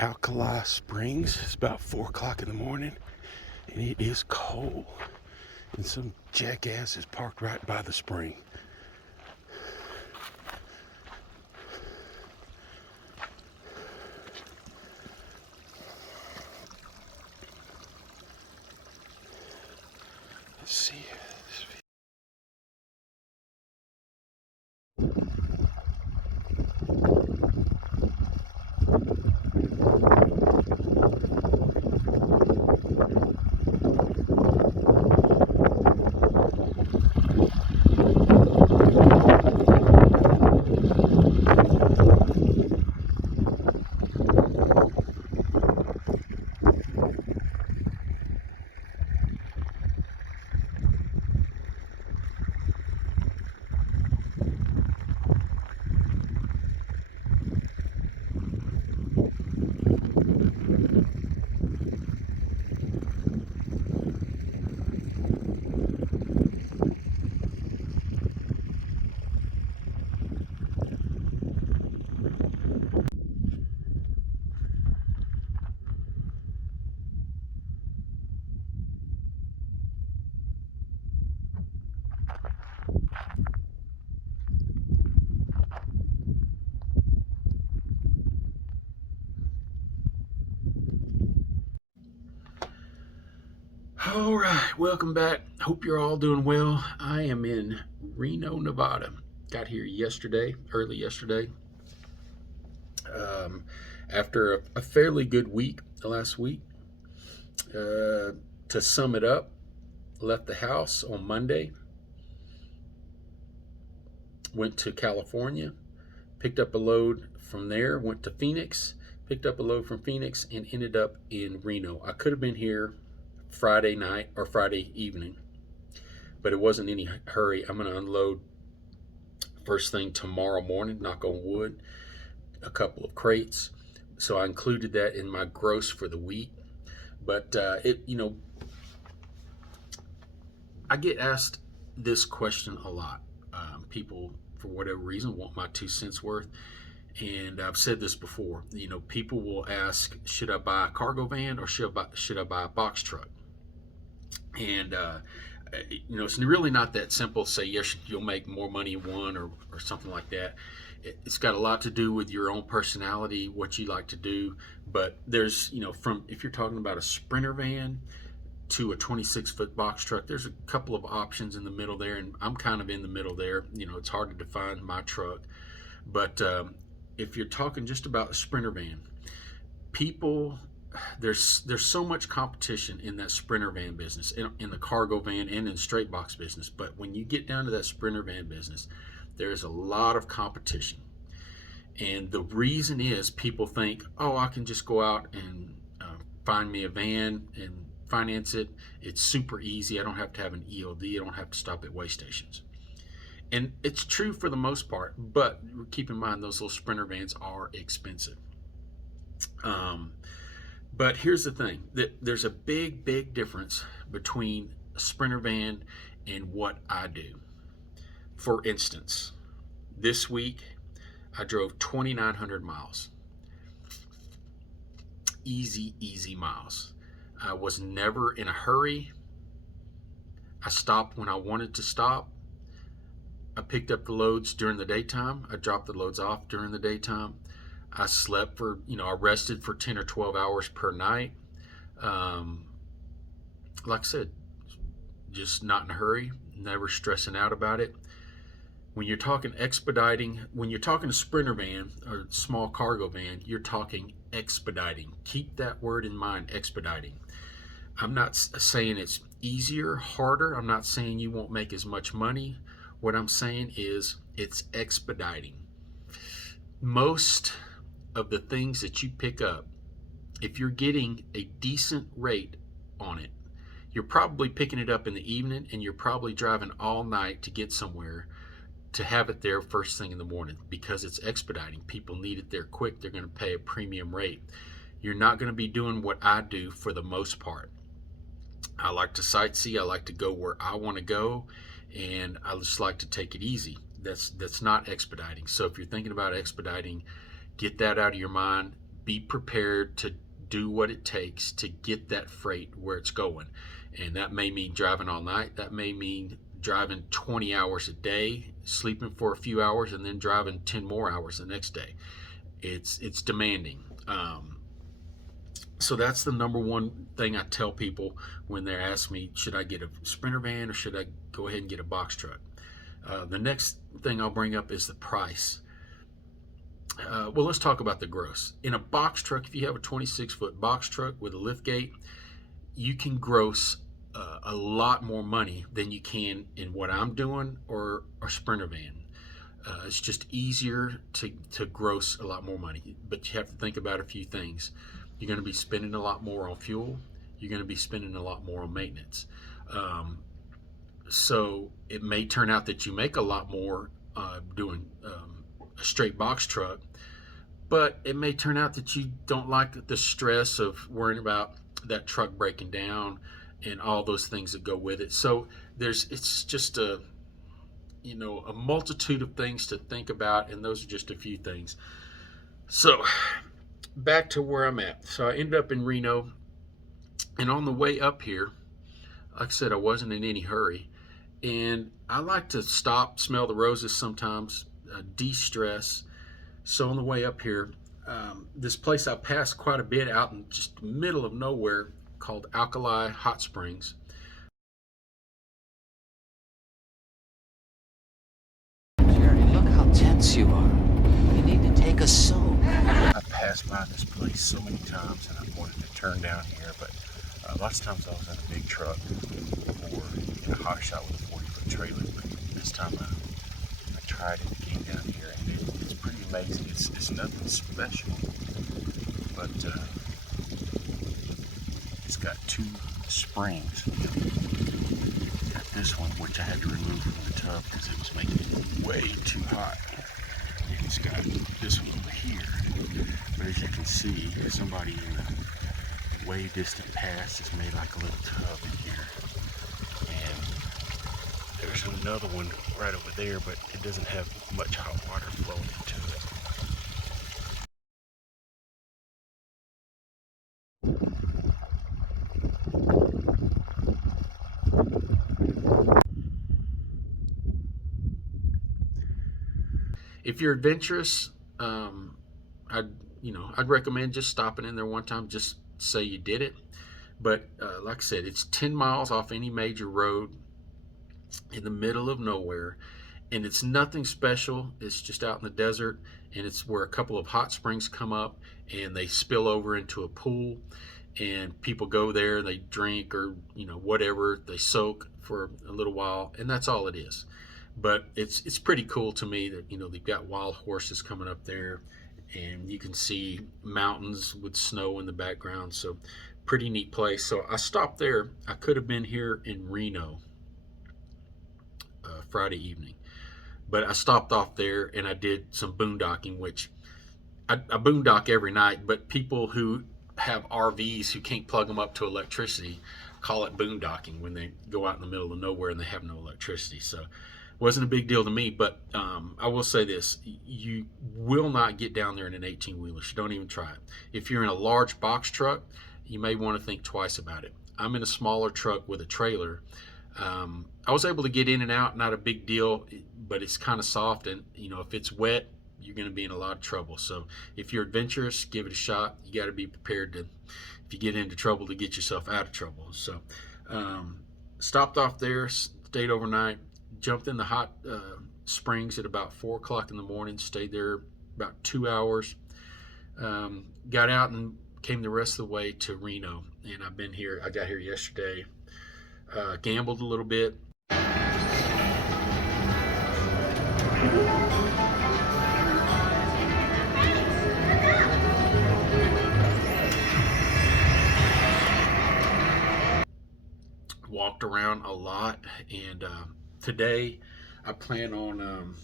Alkali Springs. It's about 4 o'clock in the morning, and it is cold. And some jackass is parked right by the spring. Let's see. All right, welcome back. Hope you're all doing well. I am in Reno, Nevada. Got here early yesterday. After a fairly good week last week. To sum it up, left the house on Monday, went to California, picked up a load from there, went to Phoenix, picked up a load from Phoenix, and ended up in Reno. I could have been here Friday night or Friday evening, but it wasn't any hurry. I'm going to unload first thing tomorrow morning, knock on wood, a couple of crates. So I included that in my gross for the week. But I get asked this question a lot. People, for whatever reason, want my 2 cents worth. And I've said this before. People will ask, should I buy a cargo van or should I buy a box truck? And it's really not that simple. Say yes, you'll make more money in one or something like that. It's got a lot to do with your own personality, what you like to do. But there's, if you're talking about a Sprinter van to a 26-foot box truck, there's a couple of options in the middle there, and I'm kind of in the middle there. It's hard to define my truck. But if you're talking just about a Sprinter van, people, there's so much competition in that Sprinter van business, in the cargo van and in the straight box business. But when you get down to that Sprinter van business, there's a lot of competition. And the reason is people think, oh, I can just go out and find me a van and finance it. It's super easy. I don't have to have an ELD. I don't have to stop at way stations. And it's true for the most part, but keep in mind those little Sprinter vans are expensive. But here's the thing, there's a big difference between a Sprinter van and what I do. For instance, this week I drove 2,900 miles. Easy miles. I was never in a hurry. I stopped when I wanted to stop. I picked up the loads during the daytime. I dropped the loads off during the daytime. I slept I rested for 10 or 12 hours per night. Like I said, just not in a hurry, never stressing out about it. When you're talking expediting, when you're talking a Sprinter van or small cargo van, you're talking expediting. Keep that word in mind, expediting. I'm not saying it's easier, harder. I'm not saying you won't make as much money. What I'm saying is it's expediting. Most of the things that you pick up, if you're getting a decent rate on it, you're probably picking it up in the evening and you're probably driving all night to get somewhere to have it there first thing in the morning because it's expediting. People need it there quick. They're going to pay a premium rate. You're not going to be doing what I do for the most part. I like to sightsee. I like to go where I want to go, and I just like to take it easy. That's not expediting. So if you're thinking about expediting, get that out of your mind. be prepared to do what it takes to get that freight where it's going. And that may mean driving all night. That may mean driving 20 hours a day, sleeping for a few hours, and then driving 10 more hours the next day. It's demanding. So that's the number one thing I tell people when they ask me, should I get a Sprinter van or should I go ahead and get a box truck? The next thing I'll bring up is the price. Well, let's talk about the gross. In a box truck, if you have a 26-foot box truck with a lift gate, you can gross a lot more money than you can in what I'm doing or a Sprinter van. It's just easier to gross a lot more money, but you have to think about a few things. You're going to be spending a lot more on fuel. You're going to be spending a lot more on maintenance. So it may turn out that you make a lot more doing a straight box truck, but it may turn out that you don't like the stress of worrying about that truck breaking down and all those things that go with it. So it's just a multitude of things to think about, and those are just a few things. So back to where I'm at. So I ended up in Reno, and on the way up here, like I said, I wasn't in any hurry, and I like to stop, smell the roses sometimes, de-stress. So on the way up here, this place I passed quite a bit out in just the middle of nowhere called Alkali Hot Springs. Jerry, look how tense you are. You need to take a soak. I passed by this place so many times and I wanted to turn down here, but lots of times I was in a big truck or in a Hotshot with a 40-foot trailer, but this time I tried it and came down here, and it's pretty amazing. It's nothing special, but it's got two springs. Got this one, which I had to remove from the tub because it was making it way too hot. And it's got this one over here. But as you can see, somebody in the way distant past has made like a little tub in here. And there's another one right over there, but it doesn't have much hot water flowing into it. If you're adventurous, I'd recommend just stopping in there one time, just say you did it. But like I said, it's 10 miles off any major road in the middle of nowhere, and it's nothing special. It's just out in the desert, and it's where a couple of hot springs come up and they spill over into a pool, and people go there, they drink or whatever, they soak for a little while, and that's all it is. But it's pretty cool to me that they've got wild horses coming up there, and you can see mountains with snow in the background. So pretty neat place. So I stopped there. I could have been here in Reno Friday evening, but I stopped off there and I did some boondocking, which I boondock every night, but people who have RVs who can't plug them up to electricity call it boondocking when they go out in the middle of nowhere and they have no electricity. So wasn't a big deal to me, but I will say this: you will not get down there in an 18-wheeler. So don't even try it. If you're in a large box truck, you may want to think twice about it. I'm in a smaller truck with a trailer. I was able to get in and out, not a big deal, but it's kind of soft, and if it's wet, you're going to be in a lot of trouble. So if you're adventurous, give it a shot. You got to be prepared to, if you get into trouble, to get yourself out of trouble. So stopped off there, stayed overnight, jumped in the hot springs at about 4 o'clock in the morning, stayed there about 2 hours, got out and came the rest of the way to Reno. And I've been here, I got here yesterday, gambled a little bit. Walked around a lot, and today I plan on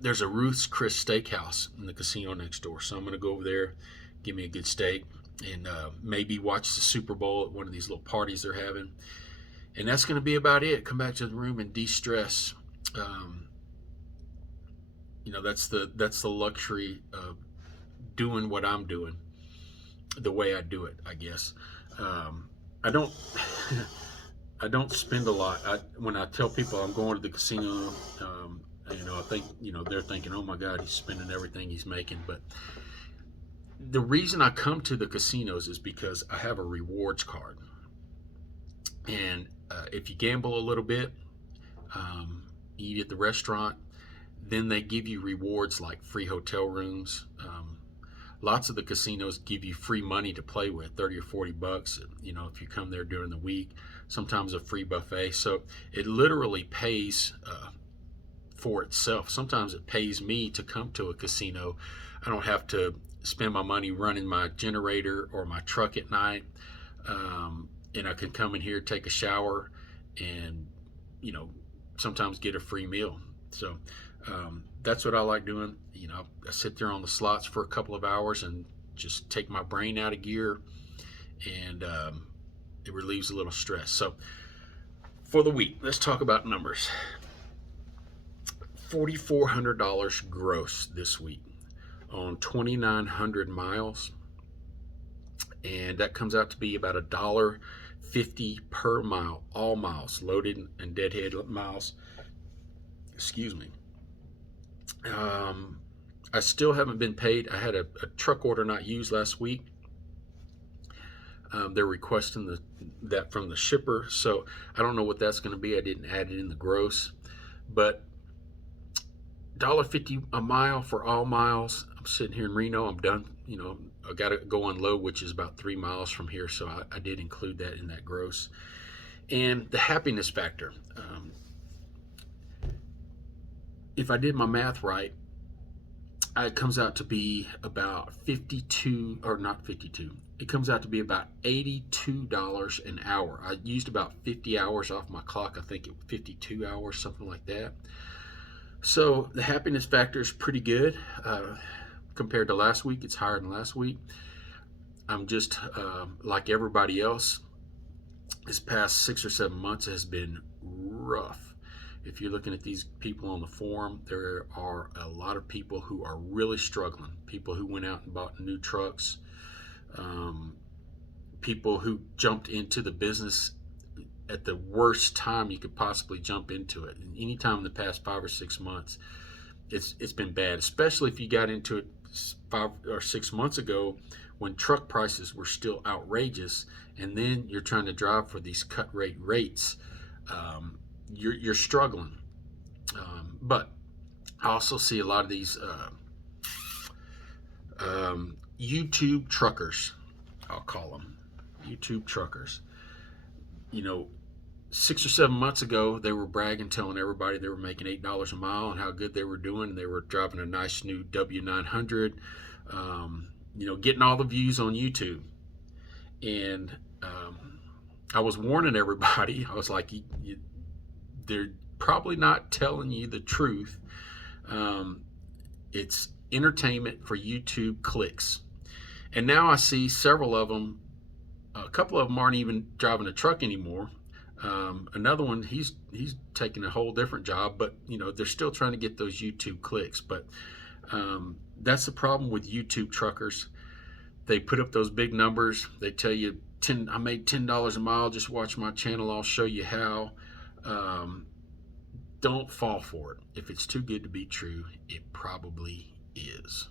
there's a Ruth's Chris Steakhouse in the casino next door, so I'm going to go over there, give me a good steak, and maybe watch the Super Bowl at one of these little parties they're having. And that's going to be about it. Come back to the room and de-stress. that's the luxury of doing what I'm doing, the way I do it, I guess. I don't I don't spend a lot. When I tell people I'm going to the casino, I think they're thinking, oh my God, he's spending everything he's making. But the reason I come to the casinos is because I have a rewards card, and if you gamble a little bit, eat at the restaurant, then they give you rewards like free hotel rooms. Lots of the casinos give you free money to play with, 30 or 40 bucks, if you come there during the week, sometimes a free buffet. So it literally pays for itself. Sometimes it pays me to come to a casino. I don't have to spend my money running my generator or my truck at night. And I can come in here, take a shower, and, you know, sometimes get a free meal. So that's what I like doing. I sit there on the slots for a couple of hours and just take my brain out of gear, and it relieves a little stress. So for the week, let's talk about numbers. $4,400 gross this week on 2,900 miles, and that comes out to be about $1.50 per mile, all miles, loaded and deadhead miles. Excuse me. I still haven't been paid. I had a truck order not used last week. They're requesting that from the shipper, so I don't know what that's going to be. I didn't add it in the gross, but $1.50 a mile for all miles. I'm sitting here in Reno. I'm done. I got to go unload, which is about 3 miles from here, so I did include that in that gross. And the happiness factor. If I did my math right, it comes out to be about 52, or not 52. It comes out to be about $82 an hour. I used about 50 hours off my clock. I think it was 52 hours, something like that. So the happiness factor is pretty good compared to last week. It's higher than last week. I'm just like everybody else. This past 6 or 7 months has been rough. If you're looking at these people on the forum, there are a lot of people who are really struggling. People who went out and bought new trucks. People who jumped into the business at the worst time you could possibly jump into it. And anytime in the past 5 or 6 months, it's been bad, especially if you got into it 5 or 6 months ago when truck prices were still outrageous, and then you're trying to drive for these cut rate rates. You're struggling. But I also see a lot of these YouTube truckers, I'll call them YouTube truckers. 6 or 7 months ago, they were bragging, telling everybody they were making $8 a mile and how good they were doing. They were driving a nice new W900, getting all the views on YouTube. And I was warning everybody. I was like, they're probably not telling you the truth. It's entertainment for YouTube clicks. And now I see several of them. A couple of them aren't even driving a truck anymore. Another one, he's taking a whole different job, but they're still trying to get those YouTube clicks. But that's the problem with YouTube truckers. They put up those big numbers. They tell you, I made $10 a mile. Just watch my channel. I'll show you how. Don't fall for it. If it's too good to be true, it probably is.